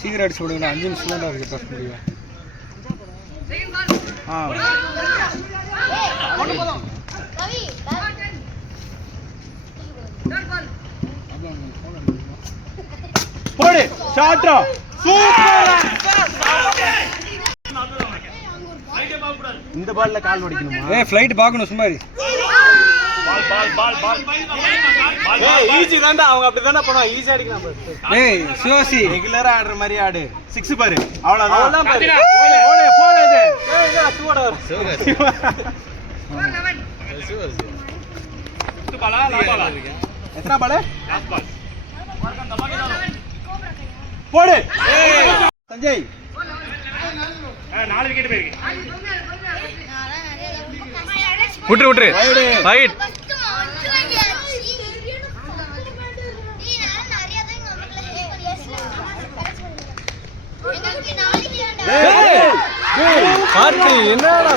சீக்கிரம் அடிச்சு விடுங்க. 5 நிமிஷம் தான் இருக்கு பஸ் முடியும். போடு ஷாட்ரா சூப்பர். இந்த பால்ல கால் ஓடிக்கணுமா? ஃளைட் பார்க்கணும் சும்மா. பால் பால் பால் பால் ஈஸி தான்டா. அவங்க அப்படி தானே பண்ணுவாங்க. ஈஸி அடிக்கலாம். சிவாசி ரெகுலரா ஆடுற மாதிரி ஆடு. 6 பாரு. அவ்வளவுதான் பாரு. ஓடு போடு இது. என்ன சூடா வர. சிவாசி இது பாலா லாபாலா. எத்தனை பால்? Last ball. போடு சஞ்சய். 4 விக்கெட் போயிருக்கு. விட்டுரு ரைட். என்னடா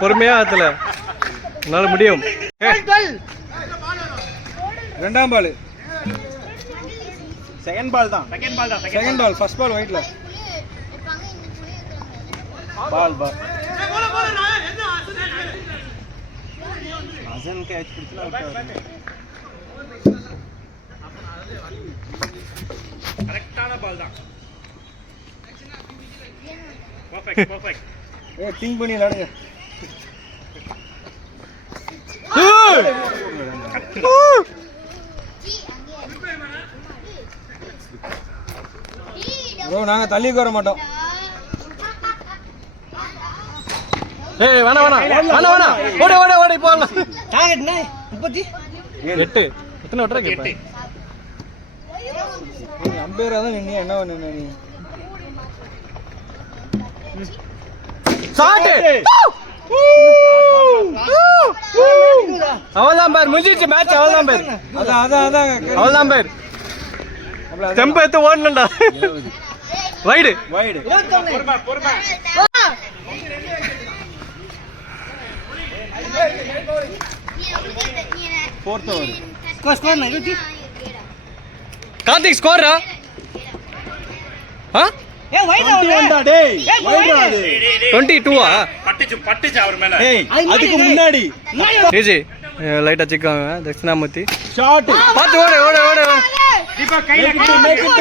பொறுமையா ஆத்துல உன்னால முடியும். ரெண்டாம் பால். செகண்ட் பால் தான். Second ball. ஃபர்ஸ்ட் பால் ஒயிட்ல. பால் பால் அசன் கேட்ச் பிடிச்சல அவுட். கரெக்ட்டான பால் தான். பெர்ஃபெக்ட். திங்க் பண்ணி விளையாடுங்க. ப்ரோ நாங்க தள்ளி வர மாட்டோம். வேணா ஓடு போலாம். டார்கெட் 38. எத்தனை ஓட்டற கேப்ப? 8. அம்பேரா தான் நின்னு என்ன பண்ணு நீ? ஷாட். அவதான் பார் முடிஞ்சிச்சு மேட்ச். அவதான் பார். அவதான் பார். ஸ்டெம்ப் எடுத்து ஓடணும்டா. வைடு. பொறுமை. फोर्थ ओवर स्कोर नहीं रुचि कार्तिक स्कोर रा हां ए वाइड ஆ டேய் வைட் ஆ 22 ஆ பட்டுச்சு அவர் மேல ஏய் அதுக்கு முன்னாடி ஏஜி லைட்டா சிக்காங்க தட்சிணாமூர்த்தி ஷாட் பாத்து ஓடு தீபா கையில மேக் இட்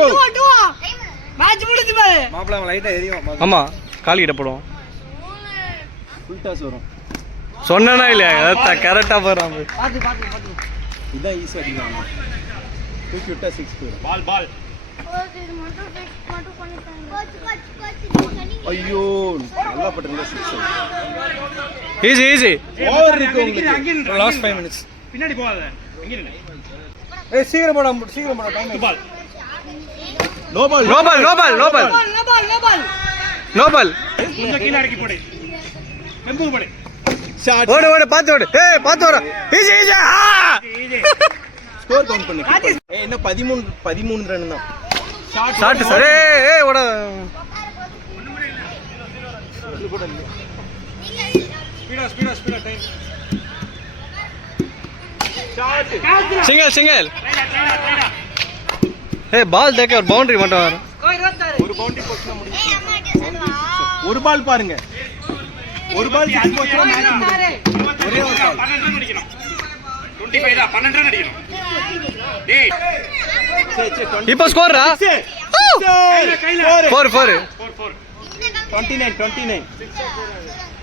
மேட்ச் முடிஞ்சு பாரு மாப்ள லைட்டா எரியும் ஆமா கால் கிட்ட போடுவோம் ஃபுல் டாஸ் வரும் சொன்னனா இல்லையா கரெக்ட்டா போறாங்க பாத்து இதான் ஈஸி அடிக்கலாம் தூக்கி விட்டா 6 பால் ஐயோ நல்லா பட்டுங்க 6 ஈஸி ஓவர் இருக்கு உங்களுக்கு லாஸ்ட் 5 மினிட்ஸ் பின்னாடி போகாத அங்க இருங்க ஏய் சீக்கிரம் போடா டைம் பால் நோ பால் கொஞ்சம் கீழ இறக்கி போடு மெம்பு போடு ஷாட் ஓடு பாத்து ஓடு ஏய் பாத்து ஓடு ஈஸி ஸ்கோர் கவுண்ட் பண்ணு ஏய் என்ன 13 ரன் தான் ஷாட் சரி ஏய் ஓட ஸ்பீடா டைம் ஷாட் சிங்கிள் ஏய் பால் தேக்க ஒரு பவுண்டரி மட்டும் வர ஒரு பவுண்டரி போட்னா முடியும் ஒரு பால் பாருங்க ஒரு பால் சிக்ஸ் போட்னா மேட்ச் முடியும் ஒரே ஒரு பால் 12 ரன் அடிக்கணும் 25 தான் 12 ரன் அடிக்கணும் டேய் இப்போ ஸ்கோர் ரா 4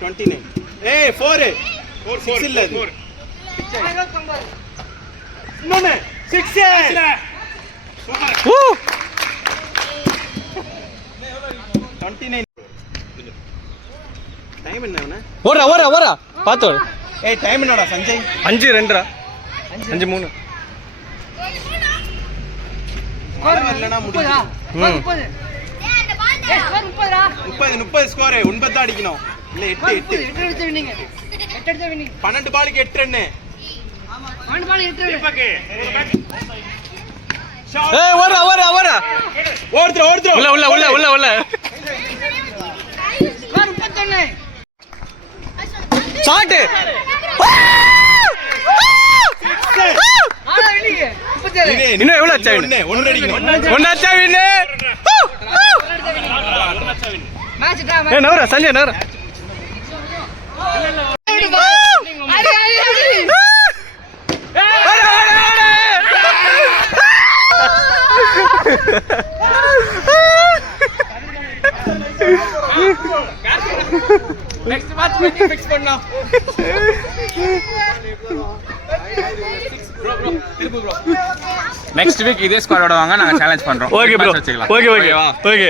29 ஏய் 4 இல்ல 4 இன்னொன்னு 6 29 டைம் என்னன்னா ஓரா பாத்து ஓடு ஏய் டைம் என்னடா சஞ்சய் 5-2 5-3 இல்லனா முடியும் 30 ஸ்கோர் 9 தான் அடிக்கணும் இல்ல 8 எடுத்து வினிங்க 8 எடுத்து வினிங்க 12 பாலுக்கு 8 ரன் ஆமா 12 பால் 8 ரன் தீபக் ஒரு மேட்ச் ஏய் ஓரா ஓடுற உள்ள ஸ்கோர் 31 ஷாட் இன்னும் எவ்வளவு ஆச்சா ஒன்னு அடிக்கணும். ஒன்னாச்சா வின்னு மேட்ச் டா ஏ நவரா சஞ்சய் நவரா நெக்ஸ்ட் மேட்ச் ஃபிக்ஸ் பண்ணோம் நெக்ஸ்ட் வீக் இதே ஸ்குவாடோட வாங்க, நாங்க சேலஞ்ச் பண்றோம். Okay bro okay okay okay